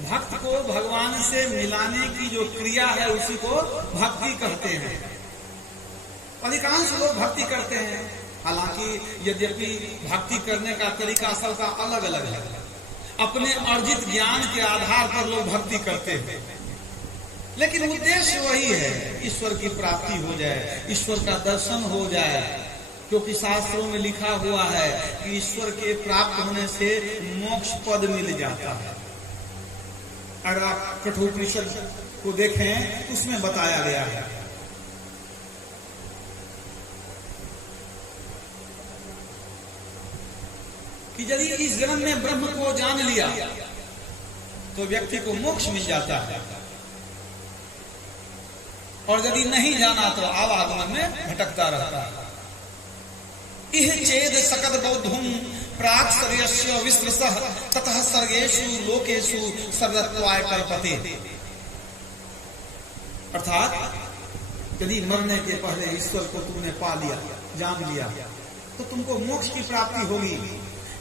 भक्त को भगवान से मिलाने की जो क्रिया है उसी को भक्ति कहते हैं। अधिकांश लोग भक्ति करते हैं, हालांकि यद्यपि भक्ति करने का तरीका सबका अलग अलग है। अपने अर्जित ज्ञान के आधार पर लोग भक्ति करते हैं, लेकिन उद्देश्य वही है, ईश्वर की प्राप्ति हो जाए, ईश्वर का दर्शन हो जाए। क्योंकि शास्त्रों में लिखा हुआ है कि ईश्वर के प्राप्त होने से मोक्ष पद मिल जाता है। अगर आप कठोपनिषद को देखें उसमें बताया गया है कि यदि इस जन्म में ब्रह्म को जान लिया तो व्यक्ति को मोक्ष मिल जाता है, और यदि नहीं जाना तो आवागमन में भटकता रहता है। इह चेद सकद बौद्धुम प्राक सर्यस्य विस्तृसः ततः सर्गेषु लोकेषु सर्वत्वाय कल्पते। अर्थात यदि मरने के पहले ईश्वर को तुमने पा लिया, जान लिया, तो तुमको मोक्ष की प्राप्ति होगी।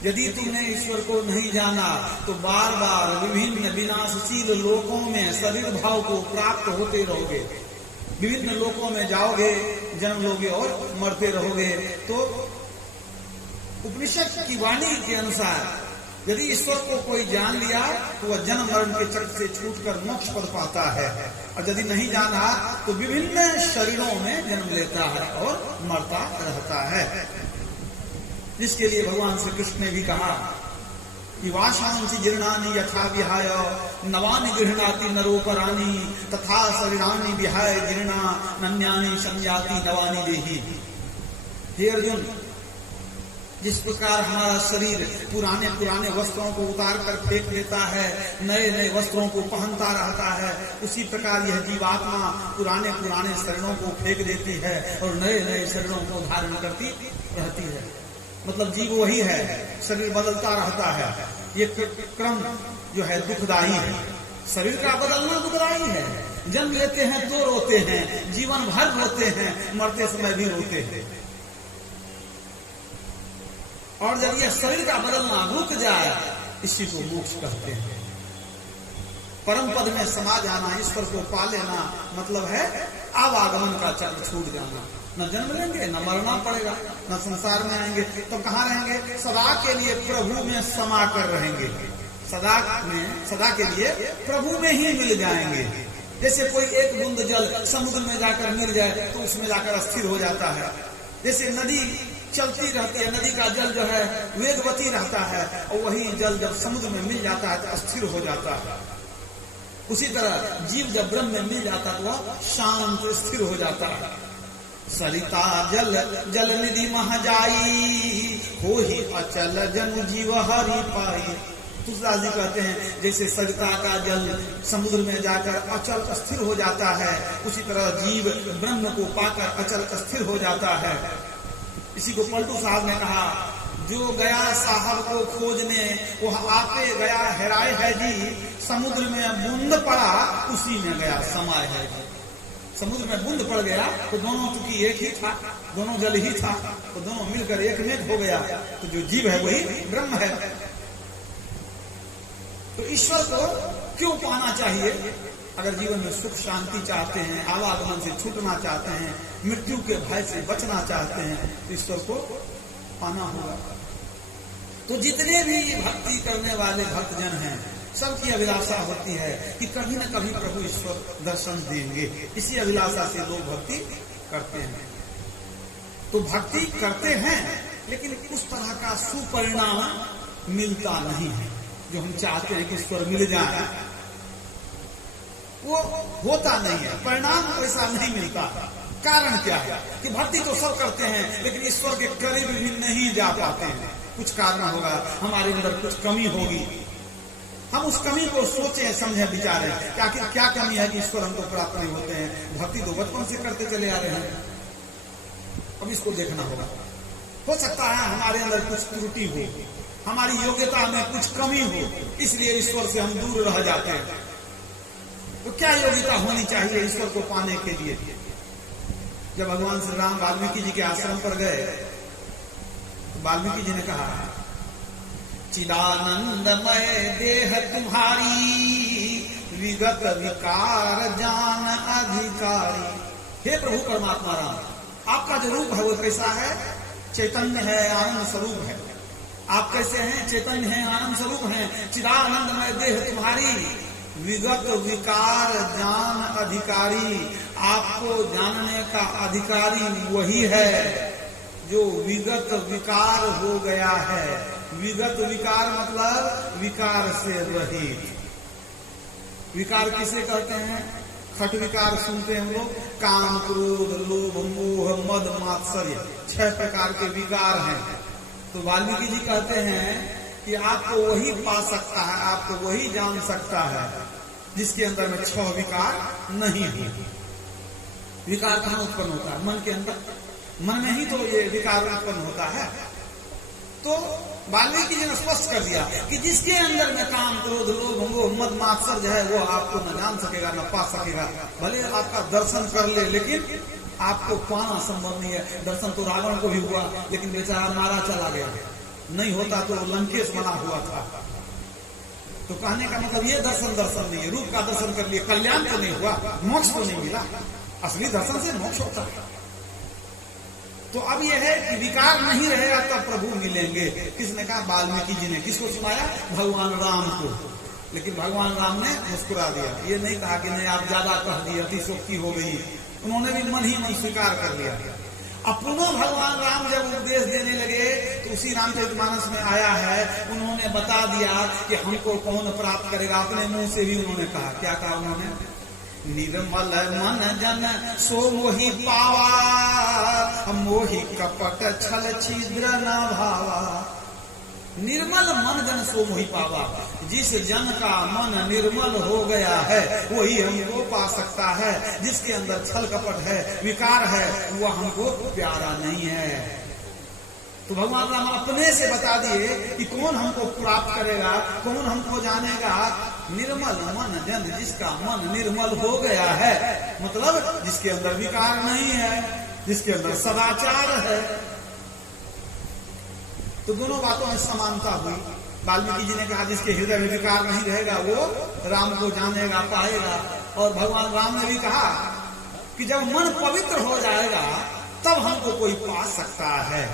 यदि तुमने ईश्वर को नहीं जाना तो बार बार विभिन्न विनाशशील लोकों में शरीर भाव को प्राप्त होते रहोगे, विभिन्न लोकों में जाओगे, जन्म लोगे और मरते रहोगे। तो उपनिषद की वाणी के अनुसार यदि ईश्वर को कोई जान लिया तो वह जन्म मरण के चक्र से छूटकर मोक्ष पद पाता है, और यदि नहीं जाना तो विभिन्न शरीरों में जन्म लेता है और मरता रहता है। जिसके लिए भगवान श्री कृष्ण ने भी कहा कि वाशांसि जीर्णानि यथा विहाय नवानि गृह्णाति नरोपराणि तथा शरीराणि विहाय जीर्णा नन्यानि संयाति नवानि देहि। हे अर्जुन, जिस प्रकार हमारा शरीर पुराने पुराने वस्त्रों को उतार कर फेंक देता है, नए नए वस्त्रों को पहनता रहता है, उसी प्रकार यह जीवात्मा पुराने पुराने शरीरों को फेंक देती है और नए नए शरीरों को धारण करती रहती है। मतलब जीव वही है, शरीर बदलता रहता है। ये क्रम जो है दुखदायी है, शरीर का बदलना दुखदायी है। जन्म लेते हैं तो रोते हैं, जीवन भर रोते हैं, मरते समय भी रोते हैं। और जब यह शरीर का बदलना रुक जाए, इसी को मोक्ष कहते हैं। परम पद में समा जाना, ईश्वर को पा लेना, मतलब है आवागमन का चक्र छूट जाना। न जन्म लेंगे, न मरना पड़ेगा, न संसार में आएंगे, तो कहाँ रहेंगे? सदा के लिए प्रभु में समा कर रहेंगे, सदा के लिए प्रभु में ही मिल जाएंगे। जैसे कोई एक बूंद जल समुद्र में जाकर मिल जाए तो उसमें जाकर स्थिर हो जाता है। जैसे नदी चलती रहती है, नदी का जल जो है वेगवती रहता है, और वही जल जब समुद्र में मिल जाता है तो स्थिर हो जाता है। उसी तरह जीव जब ब्रह्म में मिल जाता है तो वह शांत स्थिर हो जाता है। सरिता जल जल निधि मह जाई, हो ही अचल जन जीव हरि पाई। तुलसीदास जी कहते हैं जैसे सरिता का जल समुद्र में जाकर अचल स्थिर हो जाता है, उसी तरह जीव ब्रह्म को पाकर अचल स्थिर हो जाता है। इसी को पलटू साहब ने कहा, जो गया साहब को खोजने वह आपे गया हेराए है जी, समुद्र में बूंद पड़ा उसी में गया समाये है जी। समुद्र में बूंद पड़ गया तो दोनों चूंकि एक ही था, दोनों जल ही था, तो दोनों मिलकर एक में हो गया, तो जो जीव है वही ब्रह्म है। तो ईश्वर को क्यों पाना चाहिए? अगर जीवन में सुख शांति चाहते हैं, आवागमन से छूटना चाहते हैं, मृत्यु के भय से बचना चाहते हैं, तो ईश्वर को पाना होगा। तो जितने भी भक्ति करने वाले भक्तजन हैं, सबकी अभिलाषा होती है कि कभी न कभी प्रभु ईश्वर दर्शन देंगे। इसी अभिलाषा से लोग भक्ति करते हैं। तो भक्ति करते हैं, लेकिन उस तरह का सुपरिणाम मिलता नहीं है जो हम चाहते हैं कि ईश्वर मिल जाए, वो होता नहीं है, परिणाम वैसा नहीं मिलता। कारण क्या है कि भक्ति तो सब करते हैं, लेकिन ईश्वर के करीब भी नहीं जा पाते हैं। कुछ कारण होगा, हमारे अंदर कुछ कमी होगी, हम उस कमी को सोचें, समझें, विचारें क्या कमी है कि ईश्वर हमको प्राप्त नहीं होते हैं। भक्ति तो बचपन से करते चले आ रहे हैं, अब इसको देखना होगा। हो सकता है हमारे अंदर कुछ त्रुटि हो, हमारी योग्यता में कुछ कमी हो, इसलिए ईश्वर से हम दूर रह जाते हैं। तो क्या योग्यता होनी चाहिए ईश्वर को पाने के लिए? जब भगवान श्री राम वाल्मीकि जी के आश्रम पर गए तो वाल्मीकि जी ने कहा, चिदानंदमय देह तुम्हारी विगत विकार जान अधिकारी। हे प्रभु परमात्मा राम, आपका जो रूप है वो कैसा है? चैतन्य है, आनंद स्वरूप है। आप कैसे हैं? चैतन्य है, आनंद स्वरूप हैं। चिदानंदमय देह तुम्हारी, विगत विकार जान अधिकारी। आपको जानने का अधिकारी वही है जो विगत विकार हो गया है। विगत विकार मतलब विकार से रहित। विकार किसे कहते हैं? खट विकार सुनते हैं हम लोग। काम, क्रोध, लोभ, मोह, मद, मात्सर्य, 6 प्रकार के विकार हैं। तो वाल्मीकि जी कहते हैं कि आपको वही पा सकता है, आपको वही जान सकता है जिसके अंदर में 6 विकार नहीं है। विकार कहाँ उत्पन्न होता है? मन के अंदर। मन में ही तो ये विकार उत्पन्न होता है। तो वाल्मीकि जी ने स्पष्ट कर दिया कि जिसके अंदर में काम, क्रोध, लोभ, मोह, मद, मात्सर्य है वो आपको न जान सकेगा, न पा सकेगा। भले आपका दर्शन कर ले, लेकिन आपको पाना संभव नहीं है। दर्शन तो रावण को भी हुआ, लेकिन बेचारा मारा चला गया। नहीं होता तो लंकेश बना हुआ था। तो कहने का मतलब ये दर्शन नहीं है। रूप का दर्शन कर लिए, कल्याण तो नहीं हुआ, मोक्ष तो नहीं मिला। असली दर्शन से मोक्ष होता है। तो अब यह है कि विकार नहीं रहेगा तब प्रभु मिलेंगे। किसने कहा? वाल्मीकि जी ने। किसको सुनाया? भगवान राम को। लेकिन भगवान राम ने मुस्कुरा दिया। ये नहीं कहा कि नहीं आप ज्यादा कह दिए, अतिशोक्ति हो गई। उन्होंने भी मन ही मन स्वीकार कर लिया। अब पुनः भगवान राम जब उपदेश देने लगे तो उसी रामचरितमानस में आया है, उन्होंने बता दिया कि हमको कौन प्राप्त करेगा। अपने मुंह से भी उन्होंने कहा। क्या कहा उन्होंने? निर्मल मन जन सो मोहि पावा, मोहि कपट छल छिद्र न भावा। निर्मल मन जन सो मोहि पावा। जिस जन का मन निर्मल हो गया है वही हमको पा सकता है। जिसके अंदर छल कपट है, विकार है, वह हमको प्यारा नहीं है। तो भगवान राम अपने से बता दिए कि कौन हमको प्राप्त करेगा, कौन हमको जानेगा। निर्मल मन जन, जिसका मन निर्मल हो गया है, मतलब जिसके अंदर विकार नहीं है, जिसके अंदर सदाचार है। तो दोनों बातों में समानता हुई। वाल्मीकि जी ने कहा जिसके हृदय में विकार नहीं रहेगा वो राम को जानेगा, पाएगा। और भगवान राम ने भी कहा कि जब मन पवित्र हो जाएगा तब हमको कोई पा सकता है।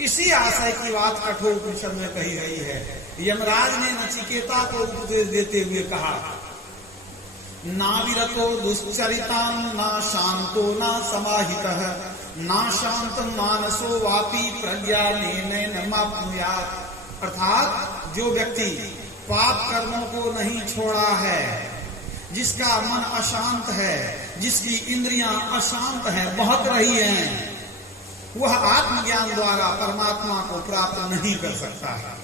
इसी आशय की बात कठोर उपनिषद में कही गई है। यमराज ने नचिकेता को उपदेश देते हुए कहा, ना विरतो दुश्चरितां ना शांतो ना समाहितः ना शांत मानसो वापी प्रज्ञानेन माप्नुयात्। अर्थात जो व्यक्ति पाप कर्मों को नहीं छोड़ा है, जिसका मन अशांत है, जिसकी इंद्रियां अशांत हैं, बहक रही हैं, वह आत्मज्ञान द्वारा परमात्मा को प्राप्त नहीं कर सकता है।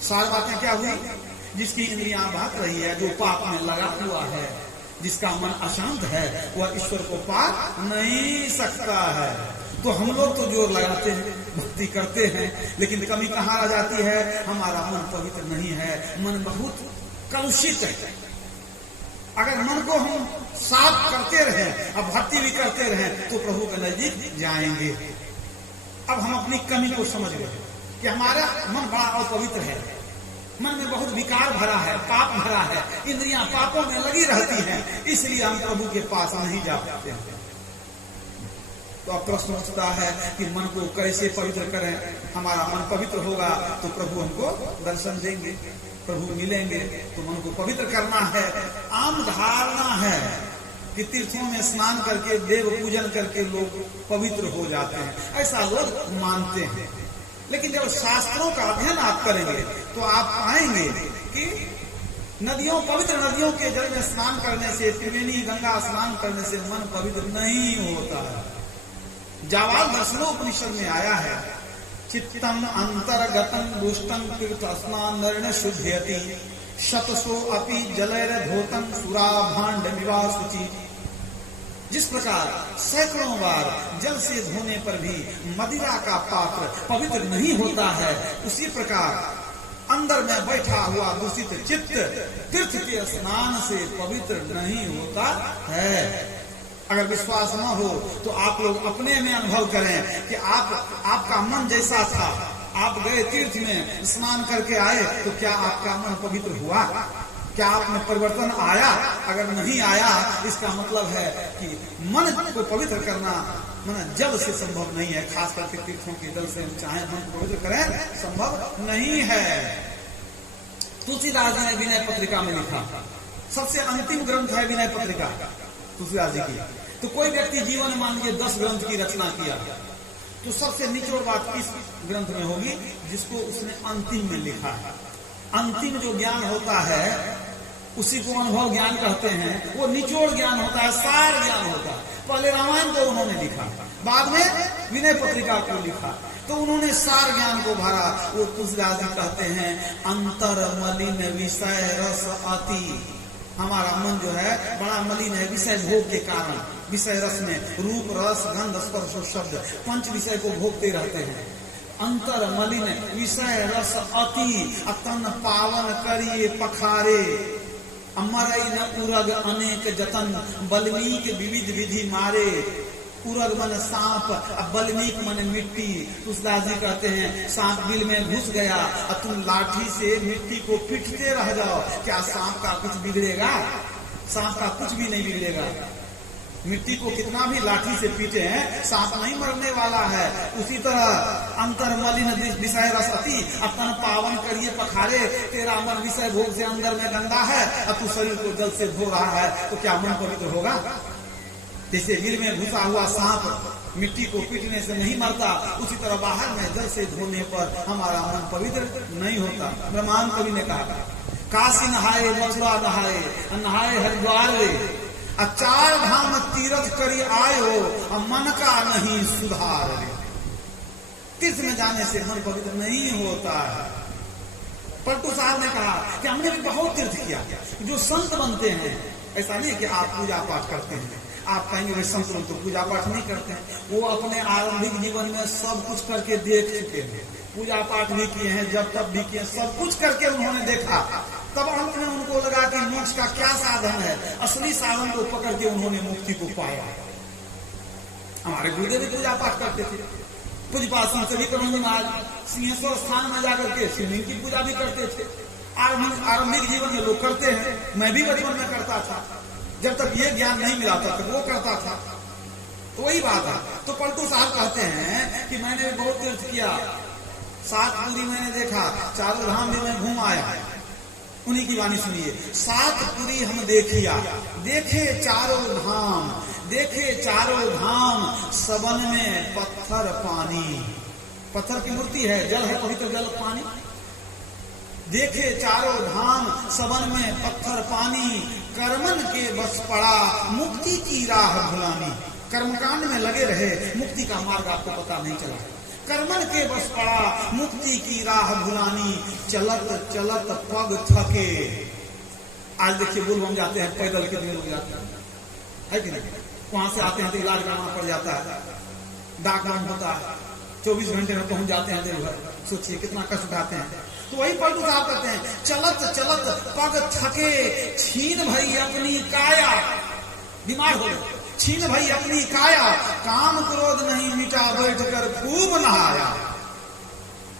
सारी बातें क्या हुई? जिसकी इंद्रियां बहक रही है, जो पाप में लगा हुआ है, जिसका मन अशांत है, वह ईश्वर को पा नहीं सकता है। तो हम लोग तो जोर लगाते हैं, भक्ति करते हैं, लेकिन कमी कहाँ आ जाती है? हमारा मन पवित्र नहीं है, मन बहुत कलुषित है। अगर मन को हम साफ करते रहें, अब भक्ति भी करते रहें, तो प्रभु के नजदीक जाएंगे। अब हम अपनी कमी को समझ गए कि हमारा मन बड़ा अपवित्र है, मन में बहुत विकार भरा है, पाप भरा है, इंद्रियां पापों में लगी रहती हैं, इसलिए हम प्रभु के पास नहीं जा पाते हैं। तो अब प्रश्न उठता है कि मन को कैसे पवित्र करें? हमारा मन पवित्र होगा तो प्रभु हमको दर्शन देंगे, प्रभु मिलेंगे। तो मन को पवित्र करना है। आम धारणा है कि तीर्थों में स्नान करके, देव पूजन करके लोग पवित्र हो जाते हैं, ऐसा लोग मानते हैं। लेकिन जब शास्त्रों का अध्ययन आप करेंगे तो आप पाएंगे कि नदियों, पवित्र नदियों के जल में स्नान करने से, त्रिवेणी गंगा स्नान करने से मन पवित्र नहीं होता है। जावाल दर्शनोपनिषद में आया है, चित्तम अंतर्गतम दुष्टम तीर्थ स्नान नर्ण शुद्धयति शतसो अपि जलैर धोतम सुरा भांड निवासुचि। जिस प्रकार सैकड़ों बार जल से धोने पर भी मदिरा का पात्र पवित्र नहीं होता है, उसी प्रकार अंदर में बैठा हुआ दूषित चित्त तीर्थ के स्नान से पवित्र नहीं होता है। अगर विश्वास न हो तो आप लोग अपने में अनुभव करें कि आपका मन जैसा था, आप गए तीर्थ में स्नान करके आए, तो क्या आपका मन पवित्र हुआ? क्या आप में परिवर्तन आया? अगर नहीं आया, इसका मतलब है कि मन को पवित्र करना मन जल से संभव नहीं है, खास करके तीर्थों के जल से हम चाहे मन को पवित्र करें, संभव नहीं है। तुलसीदास जी ने विनय पत्रिका में लिखा, सबसे अंतिम ग्रंथ है विनय पत्रिका तुलसीदास जी की। तो कोई व्यक्ति जीवन में मान लीजिए 10 ग्रंथ की रचना किया, तो सबसे निचोड़ बात इस ग्रंथ में होगी जिसको उसने अंतिम में लिखा है। अंतिम जो ज्ञान होता है उसी को अनुभव ज्ञान कहते हैं, वो निचोड़ ज्ञान होता है, सार ज्ञान होता है। पहले रामायण को उन्होंने लिखा, बाद में विनय पत्रिका को लिखा, तो उन्होंने सार ज्ञान को भरा। वो तुलसीदास जी कहते हैं अंतर मलिन विषय रस अति, हमारा मन जो है बड़ा मलिन है विषय भोग के कारण, विषय रस में रूप रस गंध स्पर्श शब्द 5 विषय को भोगते रहते हैं। अंतर मलिन विषय रस अति, तन पावन करिए पखारे, अमरई न उरग अनेक जतन, बल्मीक विविध विधि मारे। उरग मन सांप, अब बल्मीक मन मिट्टी। तुलसीदास जी कहते हैं सांप बिल में घुस गया और तुम लाठी से मिट्टी को पीटते रह जाओ, क्या सांप का कुछ बिगड़ेगा? सांप का कुछ भी नहीं बिगड़ेगा। मिट्टी को कितना भी लाठी से पीटे हैं, सांप नहीं मरने वाला है। उसी तरह अंतर मलिन विषय रस अति, अपन पावन करिए पखारे, तेरा मन विषय भोग से अंदर में गंदा है और तू शरीर को जल से धो रहा है, तो क्या मन पवित्र होगा? जैसे गिर में घुसा हुआ सांप मिट्टी को पीटने से नहीं मरता, उसी तरह बाहर में जल से धोने पर हमारा मन पवित्र नहीं होता। ब्रह्मांड कवि ने कहा, काशी नहाए मथुरा नहाए, नहाए हरिद्वार रे, 4 धाम तीर्थ करी आयो, मन का नहीं सुधार। तीर्थ में जाने से मन पवित्र नहीं होता है। पलटू साहब ने कहा कि हमने भी बहुत तीर्थ किया। जो संत बनते हैं, ऐसा नहीं कि आप पूजा पाठ करते हैं, आप कहेंगे वे संत लोग तो पूजा पाठ नहीं करते हैं। वो अपने आरंभिक जीवन में सब कुछ करके देख चुके हैं, पूजा पाठ भी किए हैं, जब तब भी किए, सब कुछ करके उन्होंने देखा। तब अंत में उनको लगा कि मोक्ष का क्या साधन है, असली साधन को पकड़ के उन्होंने मुक्ति को पाया। हमारे गुरुदेव भी पूजा पाठ करते थे, पूजपाठ सभी करोगी महाराज सिंहेश्वर स्थान में जाकर के शिवलिंग की पूजा भी करते थे। आरंभिक जीवन में लोग करते हैं, मैं भी बचपन में करता था, जब तक ये ज्ञान नहीं मिला था तब वो करता था। तो वही बात है। तो पलटू साहब कहते हैं कि मैंने बहुत तीर्थ किया, 7 पुरी मैंने देखा, 4 धाम भी मैं घूम आया। उन्हीं की वाणी सुनिए, 7 पुरी हम देखिया, देखे 4 धाम, देखे 4 धाम, सबन में पत्थर पानी। पत्थर की मूर्ति है, जल है पवित्र जल पानी। देखे 4 धाम, सबन में पत्थर पानी, कर्मन के बस पड़ा मुक्ति की राह भुलानी। कर्मकांड में लगे रहे, मुक्ति का मार्ग आपको पता नहीं चला। कर्मन के बस पड़ा मुक्ति की राह भुलानी, चलत चलत पग थके। आज देखिए बोलबम जाते हैं, पैदल कितने लोग जाते हैं, है कि नहीं? वहां से आते हैं तो इलाज कराना पड़ जाता है, डाक बंद होता है, 24 घंटे में पहुंच जाते हैं देवघर। सोचिए कितना कष्ट उठाते हैं। तो वही पलटू साहब कहते हैं, चलत चलत पग थके, छीन भई अपनी काया। बीमार हो गए, छीन भई अपनी काया, काम क्रोध नहीं मिटा, बैठ कर खूब नहाया।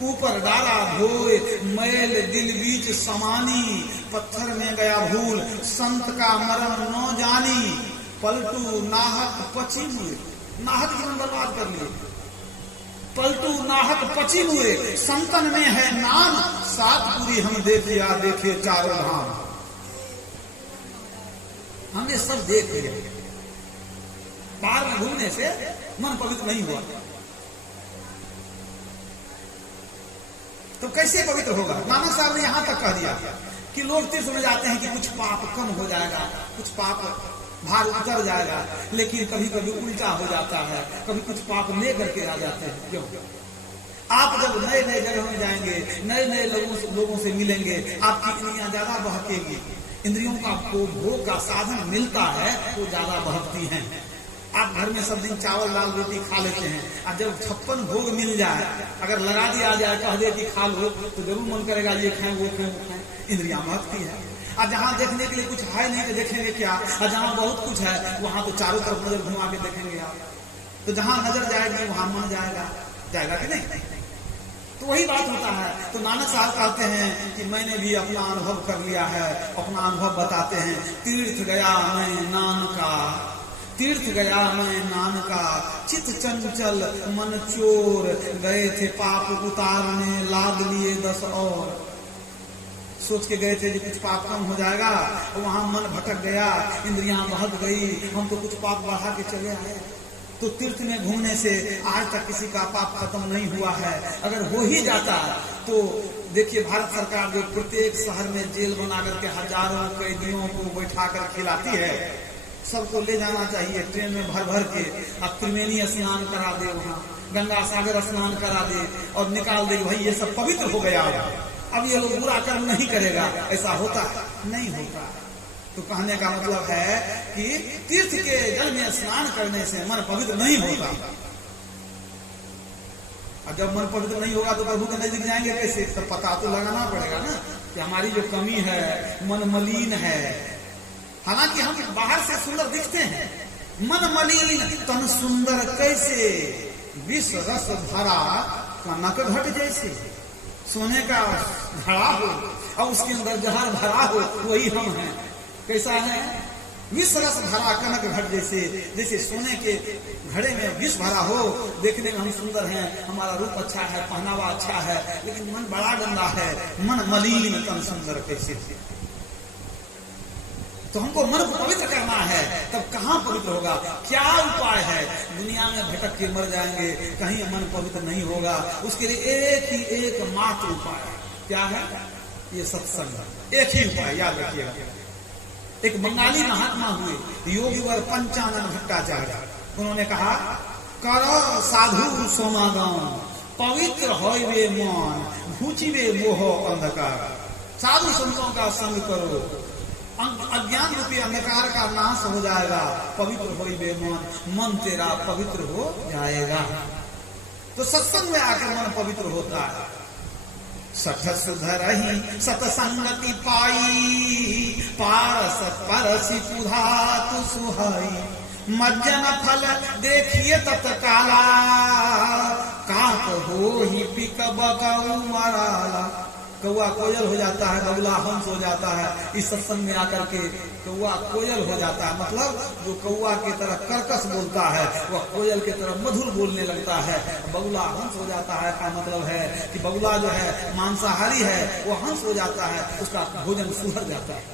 ऊपर डाला धोए मैल दिल बीच समानी, पत्थर में गया भूल संत का मरण न जानी। पलटू नाहक पचिम हुए, नाहक जीवन बर्बाद कर लिए। पलटू नाहक पचिम हुए, संतन में है नाम, 7 पुरी हम देखिया, देखे 4 धाम। हमने सब देख लिया, बाहर में घूमने से मन पवित्र नहीं हुआ तो कैसे पवित्र होगा? नानक साहब ने यहां तक कह दिया कि लोग तीर्थ में जाते हैं कि कुछ पाप कम हो जाएगा, कुछ पाप भार उतर जाएगा, लेकिन कभी कभी उल्टा हो जाता है, कभी कुछ पाप ले करके आ जाते हैं। क्यों? आप जब नए नए जगह में जाएंगे, नए नए लोगों से मिलेंगे, आपकी इंद्रियां ज्यादा बहकेगी। इंद्रियों का भोग का साधन मिलता है वो ज्यादा बहकती हैं। आप घर में सब दिन चावल दाल रोटी खा लेते हैं, और जब 56 भोग मिल जाए, अगर लगा दिया जाए, कह दे कि खा लो, तो जरूर मन करेगा ये खाएं वो खाएं वो खाएं। इंद्रियां महकती है। और जहाँ देखने के लिए कुछ है नहीं तो देखेंगे क्या, और जहाँ बहुत कुछ है वहां तो चारों तरफ नजर घुमा के देखेंगे आप। तो जहाँ नजर जाएगी वहां मन जाएगा, जाएगा कि नहीं? तो वही बात होता है। तो नानक साहब कहते हैं कि मैंने भी अपना अनुभव कर लिया है, अपना अनुभव बताते हैं। तीर्थ गया मैं नानका, तीर्थ गया मैं नानका, चित चंचल मन चोर, गए थे पाप उतारने लाद लिए 10 और। सोच के गए थे कि कुछ पाप कम हो जाएगा, वहां मन भटक गया, इंद्रियां बहक गई, हम तो कुछ पाप बढ़ा के चले आए। तो तीर्थ में घूमने से आज तक किसी का पाप खत्म नहीं हुआ है। अगर हो ही जाता तो देखिए भारत सरकार जो प्रत्येक शहर में जेल बना करके हजारों कैदियों को बैठा कर खिलाती है, सबको ले जाना चाहिए ट्रेन में भर भर के। अब त्रिवेणी स्नान करा दे, वहाँ गंगा सागर स्नान करा दे और निकाल दे, भाई ये सब पवित्र हो गया, अब ये लोग बुरा कर्म नहीं करेगा। ऐसा होता नहीं होता। तो कहने का मतलब है कि तीर्थ के जल में स्नान करने से मन पवित्र नहीं होता। और जब मन पवित्र नहीं होगा तो प्रभु के नजदीक जाएंगे कैसे? तो पता तो लगाना पड़ेगा ना कि हमारी जो कमी है, मन मलिन है। हालांकि हम बाहर से सुंदर दिखते हैं, मन मलिन तन सुंदर कैसे, विष रस भरा कनक घट जैसे। सोने का घड़ा हो और उसके अंदर जहर भरा हो, वही हम हैं। कैसा है? विष रस भरा कनक घट जैसे। जैसे सोने के घड़े में विष भरा हो, देखने में हम सुंदर हैं, हमारा रूप अच्छा है, पहनावा अच्छा है, लेकिन मन बड़ा गंदा है, मन मलिन तन सुंदर कैसे। तो हमको मन को पवित्र करना है, तब कहाँ पवित्र होगा? क्या उपाय है? दुनिया में भटक के मर जाएंगे, कहीं मन पवित्र नहीं होगा। उसके लिए एक ही एक मात्र उपाय है। क्या है? ये सत्संग। एक ही उपाय, याद रखिएगा। एक बंगाली महात्मा हुए, योगीवर पंचानन भट्टाचार्य। उन्होंने कहा, करो साधु समागम, पवित्र होइबे मन, घुचिबे मोह अंधकार। साधु संतों का संग करो, अज्ञान रूपी अंधकार का नाश हो जाएगा, पवित्र होइबे मन, मन तेरा पवित्र हो जाएगा। तो सत्संग में आकर मन पवित्र होता है। सठ सुधरहि सतसंगति पाई, पारस परसि पुधातु सुहाई। मज्जन फल देखिए तत्काला, काक होहि पिक बगौ मराला। कौआ कोयल हो जाता है, बगुला हंस हो जाता है। इस सत्संग में आकर के कौआ कोयल हो जाता है, मतलब जो कौआ की तरह कर्कश बोलता है वह कोयल की तरह मधुर बोलने लगता है। बगुला हंस हो जाता है का मतलब है कि बगुला जो है मांसाहारी है, वो हंस हो जाता है, उसका भोजन सुधर जाता है।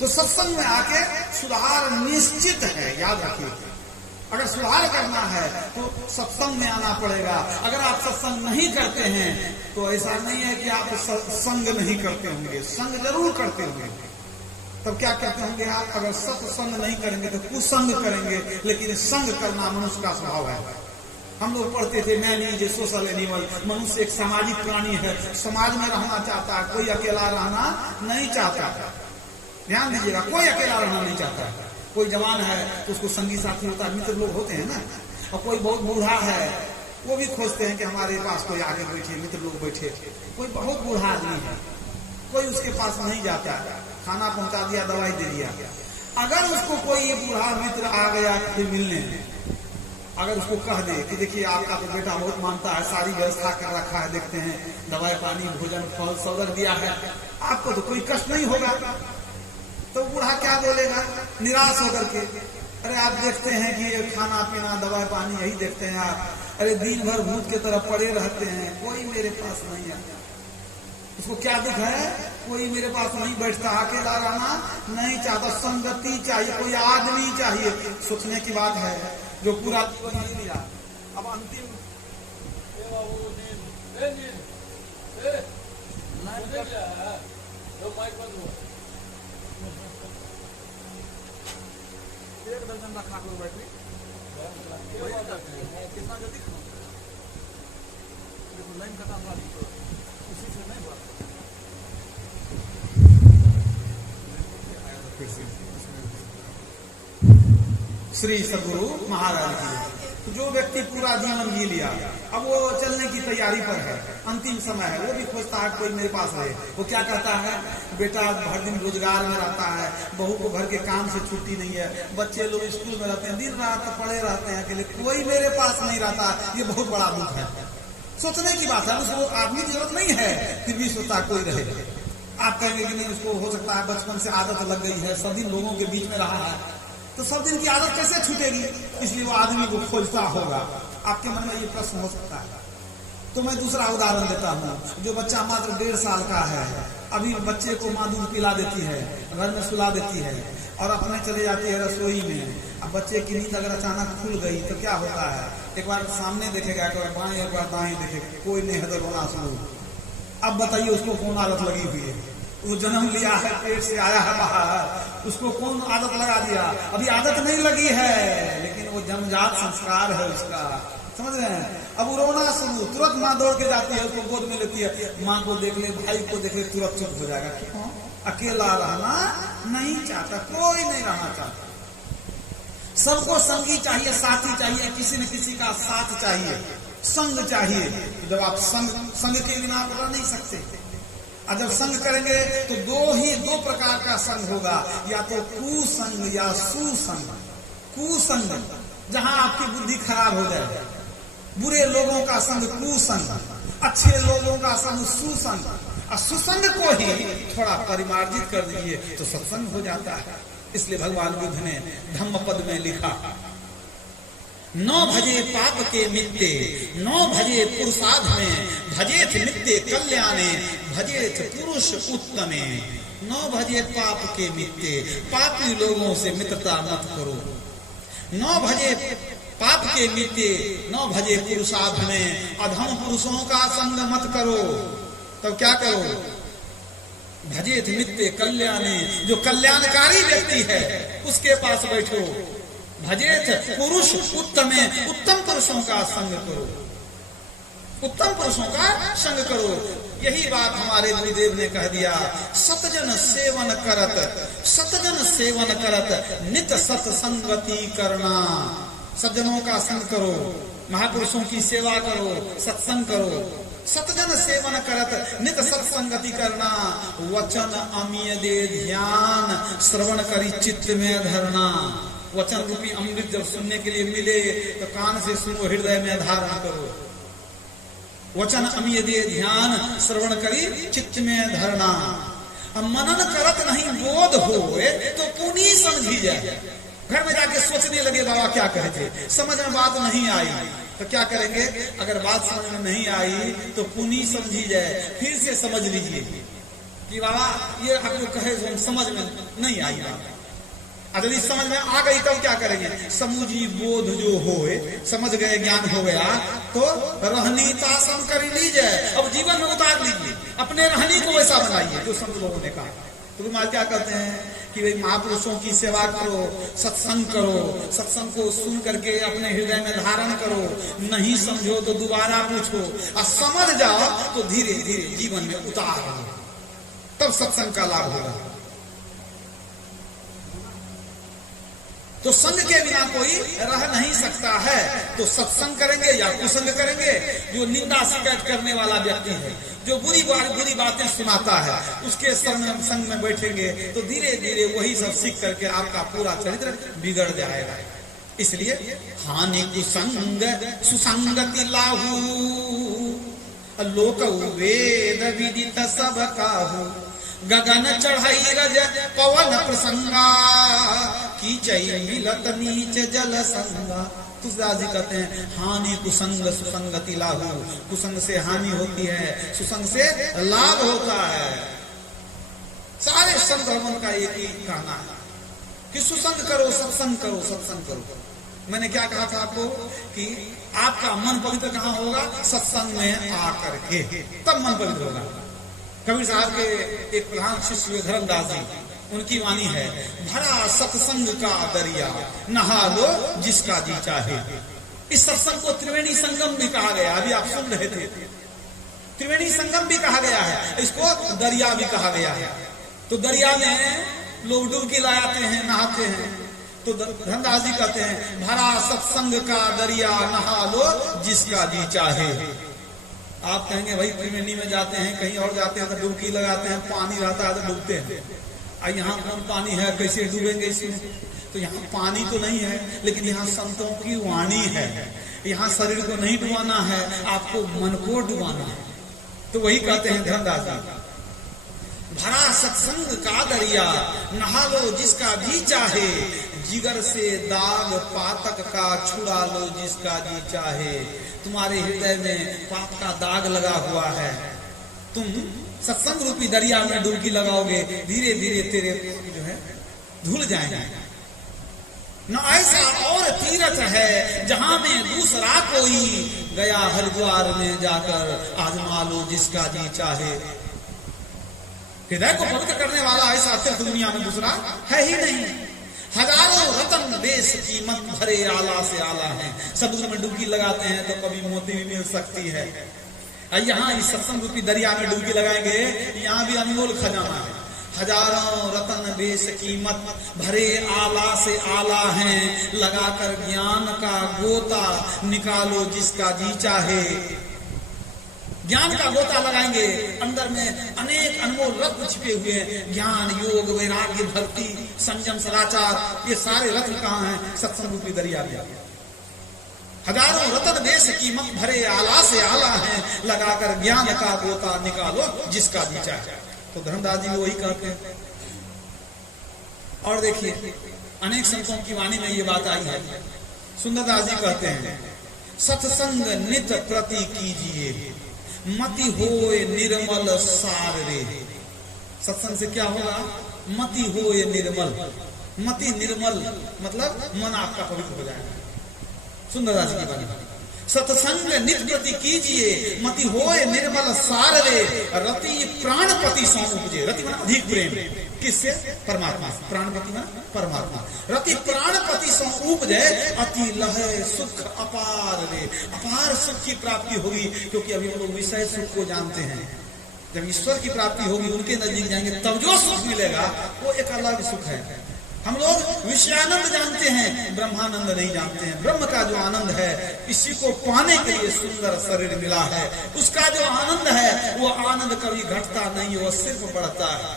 तो सत्संग में आके सुधार निश्चित है, याद रखिए। अगर सुधार करना है तो सत्संग में आना पड़ेगा। अगर आप सत्संग नहीं करते हैं तो ऐसा नहीं है कि आप संग नहीं करते होंगे, संग जरूर करते होंगे। तब क्या करते होंगे आप? अगर सत्संग नहीं करेंगे तो कुसंग करेंगे, लेकिन संग करना मनुष्य का स्वभाव है। हम लोग पढ़ते थे man is a social animal, मनुष्य एक सामाजिक प्राणी है, समाज में रहना चाहता है, कोई अकेला रहना नहीं चाहता। ध्यान दीजिएगा, कोई अकेला रहना नहीं चाहता। कोई जवान है तो उसको संगी साथी होता है, मित्र लोग होते हैं ना। और कोई बहुत बूढ़ा है, वो भी खोजते हैं कि हमारे पास कोई आगे बैठे, मित्र लोग बैठे। कोई बहुत बूढ़ा आदमी है, कोई उसके पास नहीं जाता, खाना पहुंचा दिया, दवाई दे दिया। अगर उसको कोई बूढ़ा मित्र आ गया फिर मिलने, अगर उसको कह दे कि देखिए आपका तो बेटा बहुत मानता है, सारी व्यवस्था कर रखा है, देखते हैं दवाई पानी भोजन फल सौदर दिया है, आपको तो कोई कष्ट नहीं होगा, तो बूढ़ा क्या बोलेगा? निराश होकर के, अरे आप देखते हैं कि ये खाना पीना दवाई पानी यही देखते हैं आप, अरे दिन भर भूत की तरह पड़े रहते हैं, कोई मेरे पास नहीं आता। उसको क्या दुख है? कोई मेरे पास नहीं बैठता, अकेला रहना नहीं चाहता, संगति चाहिए, कोई आदमी चाहिए। सोचने की बात है जो पूरा नहीं दिया। अब अंतिम एक दर्जन रखा करो बैटरी, कितना जल्दी देखो लाइन खत्म हुआ, उसी से नहीं हुआ। श्री सद्गुरु महाराज जी, जो व्यक्ति पूरा जीवन जी लिया, अब वो चलने की तैयारी पर है, अंतिम समय है, वो भी खोजता है कोई मेरे पास रहे। वो क्या कहता है? बेटा हर दिन रोजगार में रहता है, बहू को घर के काम से छुट्टी नहीं है, बच्चे लोग स्कूल में रहते हैं, दिन रात पड़े रहते हैं अकेले, कोई मेरे पास नहीं रहता। ये बहुत बड़ा दुख है। सोचने की बात है, उसको आदमी की जरूरत नहीं है, फिर भी सोचता कोई रहे। आप कहेंगे कि नहीं, उसको हो सकता है बचपन से आदत लग गई है, सब दिन लोगों के बीच में रहा है, तो सब दिन की आदत कैसे छूटेगी, इसलिए वो आदमी को खोजता होगा। आपके मन में ये प्रश्न हो सकता है। तो मैं दूसरा उदाहरण देता हूँ। जो बच्चा मात्र 1.5 साल का है, अभी बच्चे को माँ दूध पिला देती है, घर में सुला देती है और अपने चले जाती है रसोई में। अब बच्चे की नींद अगर अचानक खुल गई तो क्या होता है, एक बार सामने देखेगा, एक बार बाएं, एक बार दाएं देखेगा, कोई नहीं है तो रोना शुरू। अब बताइए उसको कौन आदत लगी हुई है? वो जन्म लिया है, पेट से आया है बाहर, उसको कौन आदत लगा दिया? अभी आदत नहीं लगी है, लेकिन वो जन्मजात संस्कार है उसका, समझ रहे हैं? अब वो रोना शुरू, तुरंत माँ दौड़ के जाती है, उसको गोद में लेती है, माँ को देख ले, भाई को देख ले, तुरंत चुप हो जाएगा। क्यों? अकेला रहना नहीं चाहता, कोई नहीं रहना चाहता। सबको संगी चाहिए, साथी चाहिए, किसी न किसी का साथ चाहिए, संग चाहिए। जब आप संग के बिना आप रह नहीं सकते। और जब संग करेंगे तो दो प्रकार का संग होगा, या तो कुसंग या सुसंग। कुसंग जहां आपकी बुद्धि खराब हो जाए, बुरे लोगों का संग कुसंग, अच्छे लोगों का संग सुसंग। और सुसंग को ही थोड़ा परिमार्जित कर दीजिए तो सत्संग हो जाता है। इसलिए भगवान बुद्ध ने धम्मपद में लिखा, नौ भजे पाप के मित्ते, नौ भजे पुरुषाध में, भजेथ मित्ते कल्याणे, भजेथ पुरुष उत्तमे। नौ भजे पाप के मित्ते, पापी लोगों से मित्रता मत करो। नौ भजे पाप के मित्ते, नौ भजे पुरुषाध में, अधम पुरुषों का संग मत करो। तब क्या करो? भजेत मित्ते कल्याणे, जो कल्याणकारी व्यक्ति है उसके पास बैठो। भजेत पुरुष उत्तमे, उत्तम पुरुषों का संग करो, उत्तम पुरुषों का संग करो। यही बात हमारे गुरुदेव ने कह दिया, सतजन सेवन करत, सतजन सेवन करत, नित सत्संगति करना। सज्जनों का संग करो, महापुरुषों की सेवा करो, सत्संग करो। सतजन सेवन करत, नित सत्संगति करना। वचन अमीय दे ध्यान, श्रवण करी चित्त में धरना। वचन रूपी अमृत जब सुनने के लिए मिले तो कान से सुनो, हृदय में धारण करो। वचन अमीय दे ध्यान, श्रवण करी चित्त में धरना। मनन करत नहीं बोध हो तो पुनी समझी जाए। घर में जाके सोचने लगे, बाबा क्या कहे थे, समझ में बात नहीं आई, तो क्या करेंगे? अगर बात समझ में नहीं आई तो पुनी समझी जाए, फिर से समझ लीजिए कि बाबा ये आपको कहे समझ में नहीं आई बात। अगर इस समझ में आ गई तब क्या करेंगे? समूजी बोध जो होए, समझ गए, ज्ञान हो गया तो रहनीता सम कर लीजिए। अब जीवन में उतार लीजिए, अपने रहनी को वैसा बनाइए जो संत लोगों ने कहा। तो मार क्या कहते हैं कि भाई महापुरुषों की सेवा करो, सत्संग करो, सत्संग को सुन करके अपने हृदय में धारण करो। नहीं समझो तो दोबारा पूछो, और समझ जाओ तो धीरे धीरे जीवन में उतारो, तब सत्संग का लाभ होगा। तो संग के बिना कोई रह नहीं सकता है। तो सत्संग करेंगे या कुसंग करेंगे? जो निंदा शिकायत करने वाला व्यक्ति है, जो बुरी बातें सुनाता है, उसके संग में बैठेंगे तो धीरे धीरे वही सब सीख करके आपका पूरा चरित्र बिगड़ जाएगा। इसलिए हानि कुसंग सुसंगति लाहू, लोक वेद विदित सब काहू। गगन चढ़ाई रज पवन प्रसंगा, कीचई मिलत नीच जल संगा। तुलसीदास जी कहते हैं हानि कुसंग सुसंगति लाहू। कुसंग से हानि होती है, सुसंग से लाभ होता है। सारे संत भगवान का एक ही कहना है कि सुसंग करो, सत्संग करो, सत्संग करो। मैंने क्या कहा था आपको कि आपका मन पवित्र कहाँ होगा? सत्संग में आकर के, तब मन पवित्र होगा। कबीर साहब के एक प्रधान शिष्य धर्मदास जी, उनकी वाणी है, भरा सत्संग का दरिया, नहा लो जिसका जी चाहे। इस सत्संग को त्रिवेणी संगम भी कहा गया, अभी आप सुन रहे थे, त्रिवेणी संगम भी कहा गया है, इसको दरिया भी कहा गया है। तो दरिया में लोग डुबकी लगाते हैं, नहाते हैं। तो धर्मदास जी कहते हैं भरा सत्संग का दरिया, नहा लो जिसका जी चाहे। आप कहेंगे भाई त्रिवेणी में जाते हैं, कहीं और जाते हैं तो डुबकी लगाते हैं, पानी रहता है तो डूबते हैं। यहाँ कौन पानी है, कैसे डूबेंगे इसमें? तो यहाँ पानी तो नहीं है, लेकिन यहाँ संतों की वाणी है। यहाँ शरीर को नहीं डुबाना है, आपको मन को डुबाना है। तो वही कहते हैं धर्मदास जी, भरा सत्संग का दरिया नहा लो जिसका जी चाहे, जिगर से दाग पातक का छुड़ा लो जिसका जी चाहे। तुम्हारे हृदय में पाप का दाग लगा हुआ है, तुम सत्संग रूपी दरिया में डुबकी लगाओगे, धीरे धीरे तेरे जो है धुल जाएंगे। न ऐसा और तीर्थ है जहां में दूसरा कोई, गया हरिद्वार में जाकर आजमा लो जिसका जी चाहे। हृदय को पवित्र करने वाला ऐसा तीर्थ दुनिया में दूसरा है ही नहीं। हजारों रतन देश कीमत भरे आला से आला है। समुद्र में डुबकी लगाते हैं तो कभी मोती भी मिल सकती है, यहाँ इस सत्संग रूपी दरिया में डुबकी लगाएंगे, यहाँ भी अनमोल खजाना है। हजारों रतन बेश कीमत भरे आला से आला हैं, लगाकर ज्ञान का गोता निकालो जिसका जी चाहे। ज्ञान का गोता लगाएंगे, अंदर में अनेक अनमोल रत्न छिपे हुए हैं। ज्ञान, योग, वैराग्य, भक्ति, संयम, सदाचार, ये सारे रत्न कहाँ हैं? सत्संग रूपी दरिया में। हजारों रत्न देश कीमत भरे आला से आला हैं, लगाकर ज्ञान का गोता निकालो जिसका जी चाहे। तो धर्मदास जी वही कहते हैं। और देखिए अनेक संतों की वाणी में ये बात आई है। सुंदरदास जी कहते हैं, सत्संग नित प्रति कीजिए, मति होए निर्मल सार रे। सत्संग से क्या होगा? मति होए निर्मल। मति निर्मल मतलब मन आपका पवित्र हो जाएगा। सुंदरदास की बात, सत्संग नित प्रति कीजिए, मति होए निर्मल सार रे, रति प्राणपति सौ उपजे। रति माना अधिक प्रेम, किससे? परमात्मा। प्राणपति माना परमात्मा। रति प्राणपति सौ उपजे, अति लहे सुख अपार रे। अपार सुख की प्राप्ति होगी, क्योंकि अभी हम लोग विषय सुख को जानते हैं। जब ईश्वर की प्राप्ति होगी, उनके नजदीक जाएंगे, तब जो सुख मिलेगा वो एक अलग सुख है। हम लोग विषयानंद जानते हैं, ब्रह्मानंद नहीं जानते हैं। ब्रह्म का जो आनंद है, इसी को पाने के लिए सुंदर शरीर मिला है। उसका जो आनंद है, वो आनंद कभी घटता नहीं, वो सिर्फ बढ़ता है।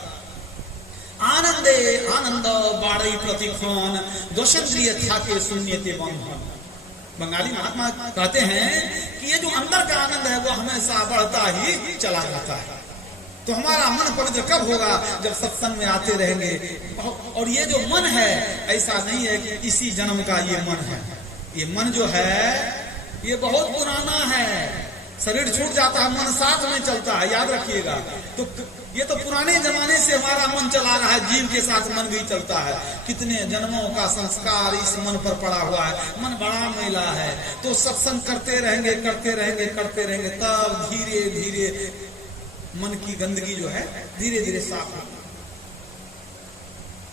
आनंदे आनंद बाड़ी प्रतिक्षण, दोषेंद्रिय था के शून्यते बंधन। बंगाली महात्मा कहते हैं कि ये जो अंदर का आनंद है, वो हमेशा बढ़ता ही चला जाता है। तो हमारा मन पवित्र कब होगा? जब सत्संग में आते रहेंगे। और ये जो मन है, ऐसा नहीं है कि इसी जन्म का ये मन है। ये मन जो है ये बहुत पुराना है। शरीर छूट जाता है, मन साथ में चलता है, याद रखिएगा। तो ये तो पुराने जमाने से हमारा मन चला रहा है, जीव के साथ मन भी चलता है। कितने जन्मों का संस्कार इस मन पर पड़ा हुआ है। मन बड़ा मैला है। तो सत्संग करते रहेंगे, करते रहेंगे, करते रहेंगे, तब धीरे धीरे मन की गंदगी जो है धीरे धीरे साफ होगी।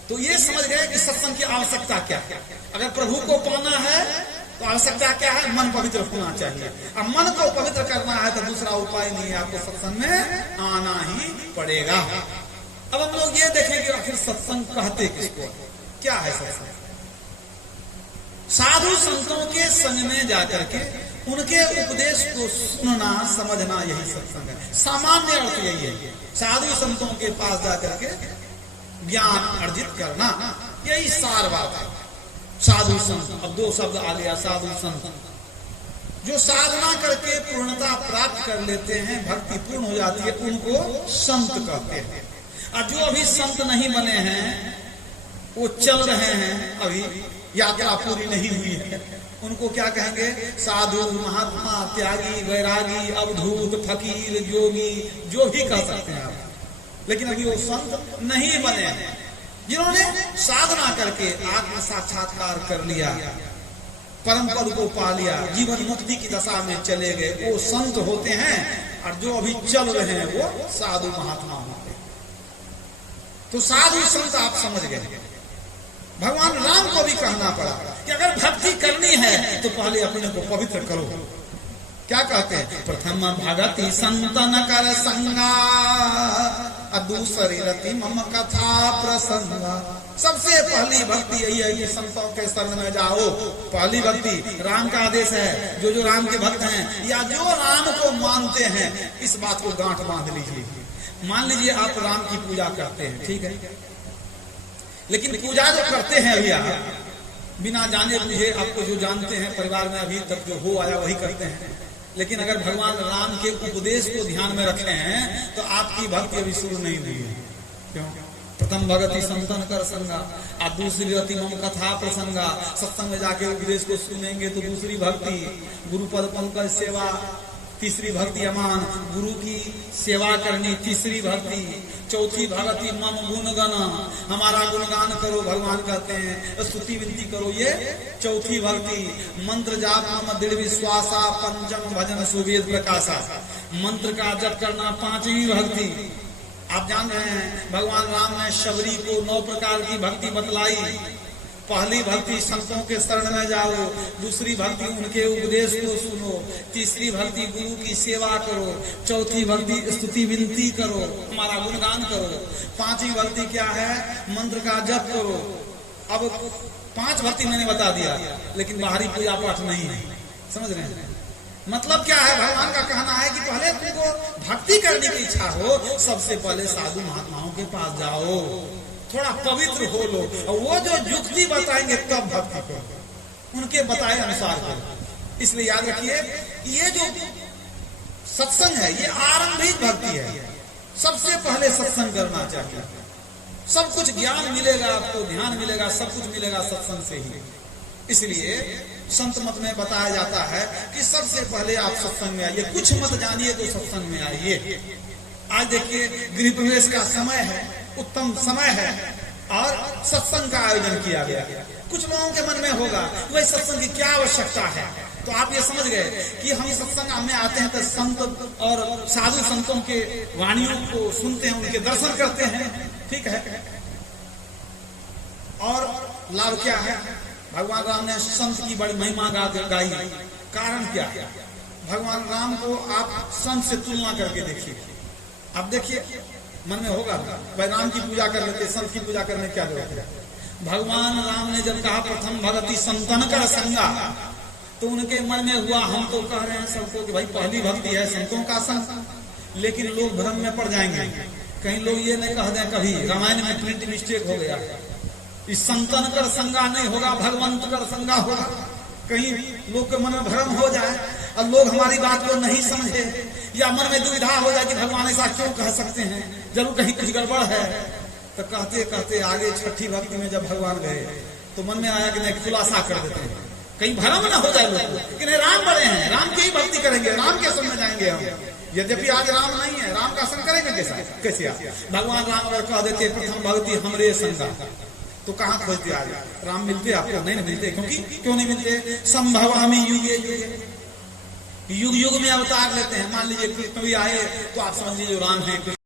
तो ये समझ गए कि सत्संग की आवश्यकता क्या है। अगर प्रभु को पाना है तो आवश्यकता क्या है? मन पवित्र होना चाहिए। अब मन को पवित्र करना है तो दूसरा उपाय नहीं है, आपको सत्संग में आना ही पड़ेगा। अब हम लोग ये देखें कि आखिर सत्संग कहते किसको, क्या है सत्संग? साधु संतों के संग में जाकर के उनके उपदेश को सुनना, समझना, यही सत्संग है। सामान्य अर्थ यही है। साधु संतों के पास जाकर के ज्ञान अर्जित करना, यही सार बात है। साधु संत, अब दो शब्द आ गया, साधु संत। जो साधना करके पूर्णता प्राप्त कर लेते हैं, भक्ति पूर्ण हो जाती है, उनको संत कहते हैं। और जो अभी संत नहीं बने हैं, वो चल रहे हैं, अभी यात्रा पूरी नहीं हुई है, उनको क्या कहेंगे? साधु, महात्मा, त्यागी, वैरागी, अवधूत, फकीर, जोगी, जो भी कह सकते हैं आप। लेकिन अभी वो संत नहीं बने हैं। जिन्होंने साधना करके आत्म साक्षात्कार कर लिया, परम पद को पा लिया, जीवन मुक्ति की दशा में चले गए, वो संत होते हैं। और जो अभी चल रहे हैं वो साधु महात्मा होते हैं। तो साधु संत आप समझ गए। भगवान राम को भी कहना पड़ा कि अगर भक्ति करनी है तो पहले अपने को पवित्र करो। क्या कहते हैं? प्रथम भगति संतन कर संगा, दूसरी रति मम कथा प्रसंगा। सबसे पहली भक्ति यही है कि संतों के शरण में जाओ। पहली भक्ति राम का आदेश है। जो जो राम के भक्त हैं या जो राम को मानते हैं, इस बात को गांठ बांध लीजिए। मान लीजिए आप राम की पूजा करते हैं, ठीक है, लेकिन पूजा जो करते हैं भैया, बिना जाने बुझे आपको जो जानते हैं परिवार में अभी तक जो हो आया वही करते हैं। लेकिन अगर भगवान राम के उपदेश को ध्यान में रखे हैं तो आपकी भक्ति अभी शुरू नहीं हुई है। क्यों? प्रथम भगति संतन कर संगा, आप दूसरी रति मम कथा प्रसंगा। सत्संग में जाके उपदेश को सुनेंगे तो दूसरी भक्ति, गुरुपद पंकज सेवा तीसरी भक्ति, अमान गुरु की सेवा करनी तीसरी भक्ति, चौथी भक्ति मम गुणगण, हमारा गुणगान करो भगवान कहते हैं, स्तुति विनती करो ये चौथी भक्ति। मंत्र जाप मम दृढ़ विश्वासा, पंचम भजन सुवेद प्रकाशा, मंत्र का जप करना पांचवी भक्ति। आप जान रहे हैं भगवान राम ने शबरी को 9 प्रकार की भक्ति बतलाई। पहली भक्ति संतों के शरण में जाओ, दूसरी भक्ति उनके उपदेश को सुनो, तीसरी भक्ति गुरु की सेवा करो, चौथी भक्ति स्तुति विनती करो, हमारा गुणगान करो, पांचवी भक्ति क्या है? मंत्र का जप करो। अब 5 भक्ति मैंने बता दिया, लेकिन बाहरी पूजा पाठ नहीं है। समझ रहे हैं मतलब क्या है? भगवान का कहना है कि पहले तुमको भक्ति करने की इच्छा हो, सबसे पहले साधु महात्माओं के पास जाओ, थोड़ा पवित्र हो लो, और वो जो युक्ति बताएंगे तब भक्ति करो, उनके बताए अनुसार करो। इसलिए याद रखिए ये जो सत्संग है ये आरंभिक भक्ति है। सबसे पहले सत्संग करना चाहिए। सब कुछ ज्ञान मिलेगा आपको, ध्यान मिलेगा, सब कुछ मिलेगा सत्संग से ही। इसलिए संत मत में बताया जाता है कि सबसे पहले आप सत्संग में आइए, कुछ मत जानिए तो सत्संग में आइए। आज देखिए गृह प्रवेश का समय है, उत्तम समय है और सत्संग का आयोजन किया गया। कुछ लोगों के मन में होगा वही सत्संग की क्या आवश्यकता है, तो आप ये समझ गए कि हम सत्संग में आते हैं तो संत और साधु संतों के वाणियों को सुनते हैं, उनके दर्शन करते हैं, ठीक है। और लाभ क्या है? भगवान राम ने संत की बड़ी महिमा गाई। कारण क्या है? भगवान राम को आप संत से तुलना करके देखिए। अब देखिए मन में होगा भाई राम की पूजा कर लेते, संत की पूजा करने क्या जरूरत है? भगवान राम ने जब कहा प्रथम भगति संतन कर संगा, तो उनके मन में हुआ हम तो कह रहे हैं सबको कि भाई पहली भक्ति है संतों का संग। लेकिन लोग भ्रम में पड़ जाएंगे, कहीं लोग ये नहीं कह दें कभी रामायण में प्रिंट मिस्टेक हो गया, इस संतन कर संगा नहीं होगा, भगवंत कर संगा होगा। कहीं लोग के मन में भ्रम हो जाए और लोग हमारी बात को नहीं समझे, या मन में दुविधा हो जाए कि भगवान ऐसा क्यों कह सकते हैं, जरूर कहीं कुछ गड़बड़ है। तो कहते कहते आगे छठी भक्ति में जब भगवान गए तो मन में आया कि नहीं खुलासा कर देते हैं, कहीं भ्रम ना हो जाए लोग कि नहीं राम बड़े हैं, राम की ही भक्ति करेंगे, राम के संग में जाएंगे हम। यद्यपि आज राम नहीं है, राम का संग करेंगे कैसे? भगवान राम अगर कह देते प्रथम भक्ति हमरे संगा, तो कहाँ खोजते आज राम मिलते? आपको नहीं मिलते। क्योंकि क्यों नहीं मिलते? संभव हमें युग युग में अवतार लेते हैं। मान लीजिए कृष्ण भी आए तो आप समझ लीजिए जो राम है